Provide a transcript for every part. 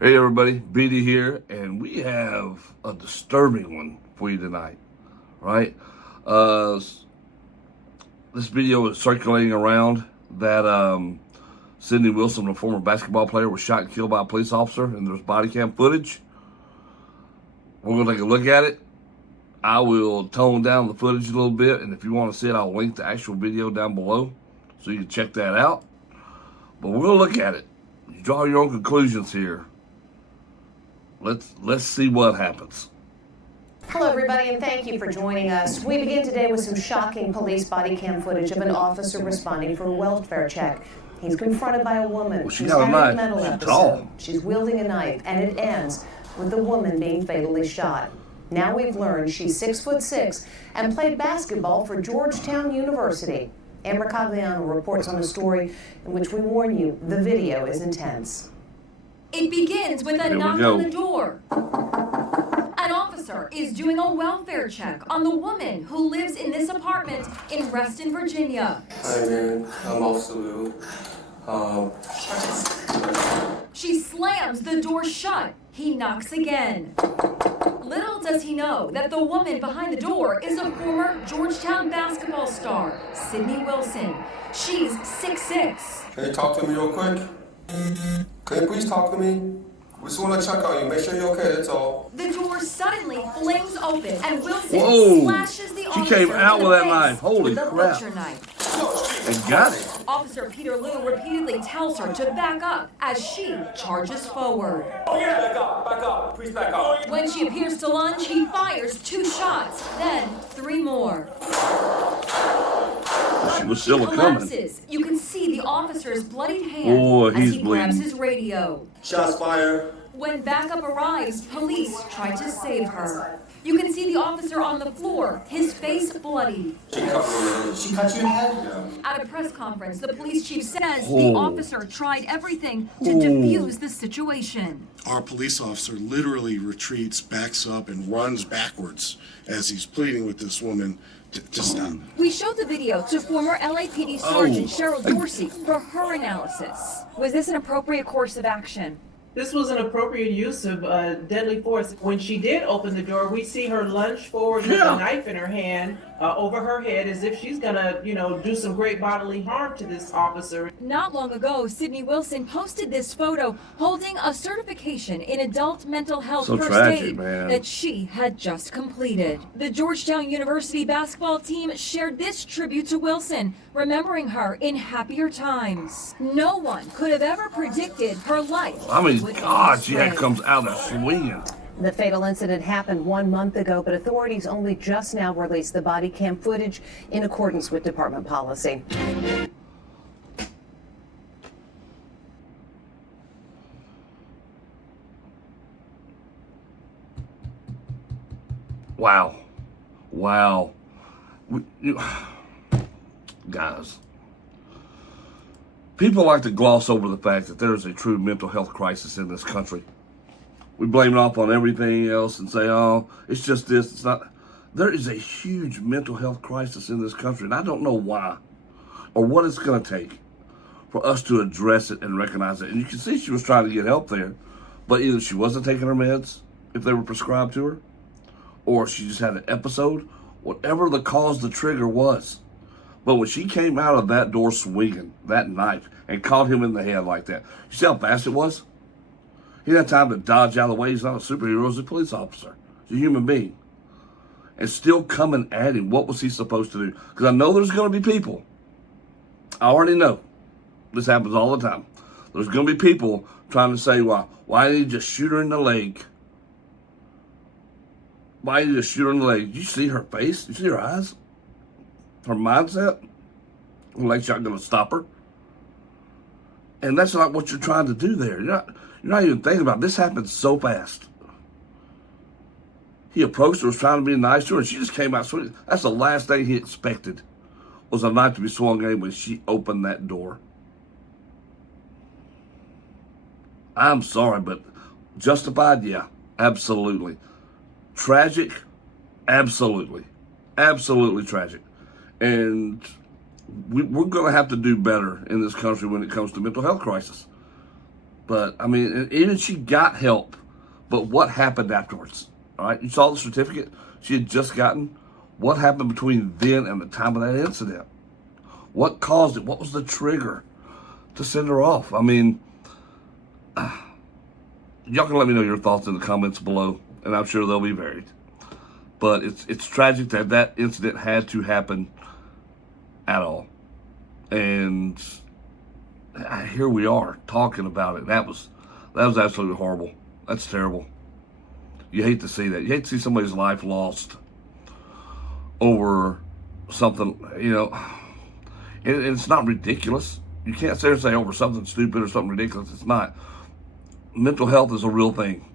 Hey everybody, BD here, and we have a disturbing one for you tonight, right? Uh, this video is circulating around that Sydney Wilson, a former basketball player, was shot and killed by a police officer, and there's body cam footage. We're going to take a look at it. I will tone down the footage a little bit, and if you want to see it, I'll link the actual video down below so you can check that out. But we're going to look at it. You draw your own conclusions here. Let's see what happens. Hello, everybody, and thank you for joining us. We begin today with some shocking police body cam footage of an officer responding for a welfare check. He's confronted by a woman. Well, She's got a having knife. a mental She's episode. tall. She's wielding a knife, and it ends with the woman being fatally shot. Now we've learned she's 6'6" and played basketball for Georgetown University. Amber Cagliano reports on a story in which we warn you the video is intense. It begins with a Here we knock go. on the door. An officer is doing a welfare check on the woman who lives in this apartment in Reston, Virginia. Hi man, I'm Officer Lou. She slams the door shut. He knocks again. Little does he know that the woman behind the door is a former Georgetown basketball star, Sydney Wilson. She's 6'6". Can you talk to me real quick? Can you please talk to me? We just want to check on you, make sure you're okay, that's all. The door suddenly flings open and Wilson Whoa. slashes the She officer came out in the with that face knife. Holy with a crap. butcher knife. And got it. Officer Peter Liu repeatedly tells her to back up as she charges forward. Back up, please back up. When she appears to lunge, he fires 2 shots, then 3 more. She was still He a coming. collapses. You can see the officer's bloodied hand Oh, as he's he grabs bleeding. his radio. Shots fired. When backup arrives, police try to save her. You can see the officer on the floor, his face bloody. She cut me. She cut your head? Yeah. At a press conference, the police chief says Oh. the officer tried everything to defuse the situation. Our police officer literally retreats, backs up, and runs backwards as he's pleading with this woman to stop. We showed the video to former LAPD Sergeant Cheryl Dorsey for her analysis. Was this an appropriate course of action? This was an appropriate use of deadly force. When she did open the door, we see her lunge forward with Yeah. a knife in her hand over her head as if she's gonna, do some great bodily harm to this officer. Not long ago, Sydney Wilson posted this photo holding a certification in adult mental health So first tragic, aid man. that she had just completed. The Georgetown University basketball team shared this tribute to Wilson, remembering her in happier times. No one could have ever predicted her life. I mean, would end God, this she had way. comes out there swinging. The fatal incident happened 1 month ago, but authorities only just now released the body cam footage in accordance with department policy. Wow. Wow. Guys, people like to gloss over the fact that there's a true mental health crisis in this country. We blame it off on everything else and say, oh, it's just this, it's not. There is a huge mental health crisis in this country, and I don't know why or what it's going to take for us to address it and recognize it. And you can see she was trying to get help there, but either she wasn't taking her meds if they were prescribed to her, or she just had an episode, whatever the cause, the trigger was. But when she came out of that door swinging that knife and caught him in the head like that, you see how fast it was? He didn't have time to dodge out of the way. He's not a superhero. He's a police officer. He's a human being. And still coming at him. What was he supposed to do? Because I know there's going to be people. I already know. This happens all the time. There's going to be people trying to say, well, why did he just shoot her in the leg? Why did he just shoot her in the leg? Did you see her face? Did you see her eyes? Her mindset? Her leg shot going to stop her? And that's not what you're trying to do there. You're not even thinking about it. This happened so fast. He approached her, was trying to be nice to her, and she just came out swinging. That's the last thing he expected, was a knife to be swung at him when she opened that door. I'm sorry, but justified? Yeah, absolutely. Tragic? Absolutely. Absolutely tragic. And we're going to have to do better in this country when it comes to mental health crisis. But, I mean, even she got help. But what happened afterwards? All right, you saw the certificate she had just gotten. What happened between then and the time of that incident? What caused it? What was the trigger to send her off? I mean, y'all can let me know your thoughts in the comments below, and I'm sure they'll be varied. But it's tragic that that incident had to happen at all. And here we are talking about it. That was absolutely horrible. That's terrible. You hate to see that. You hate to see somebody's life lost over something, you know. And it's not ridiculous. You can't sit there and say over something stupid or something ridiculous. It's not. Mental health is a real thing.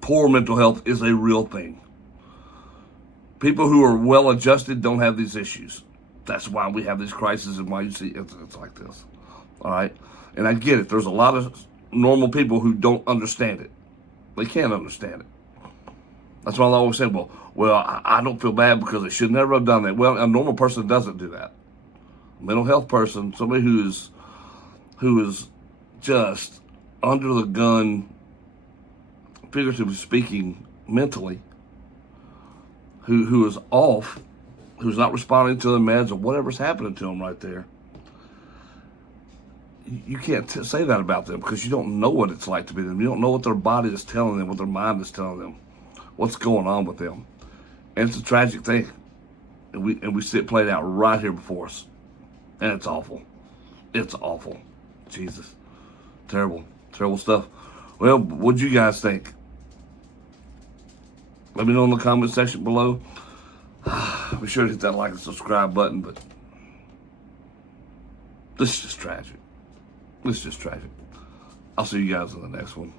Poor mental health is a real thing. People who are well adjusted don't have these issues. That's why we have these crises and why you see incidents like this. All right? And I get it. There's a lot of normal people who don't understand it. They can't understand it. That's why I always say, well, I don't feel bad because they should never have done that. Well, a normal person doesn't do that. A mental health person, somebody who is just under the gun, figuratively speaking, mentally, who is off, who's not responding to the meds or whatever's happening to them right there. You can't say that about them because you don't know what it's like to be them. You don't know what their body is telling them, what their mind is telling them, what's going on with them. And it's a tragic thing. And we see it played out right here before us. And it's awful. It's awful. Jesus. Terrible. Terrible stuff. Well, what'd you guys think? Let me know in the comment section below. Be sure to hit that like and subscribe button, but this is just tragic. This is just tragic. I'll see you guys in the next one.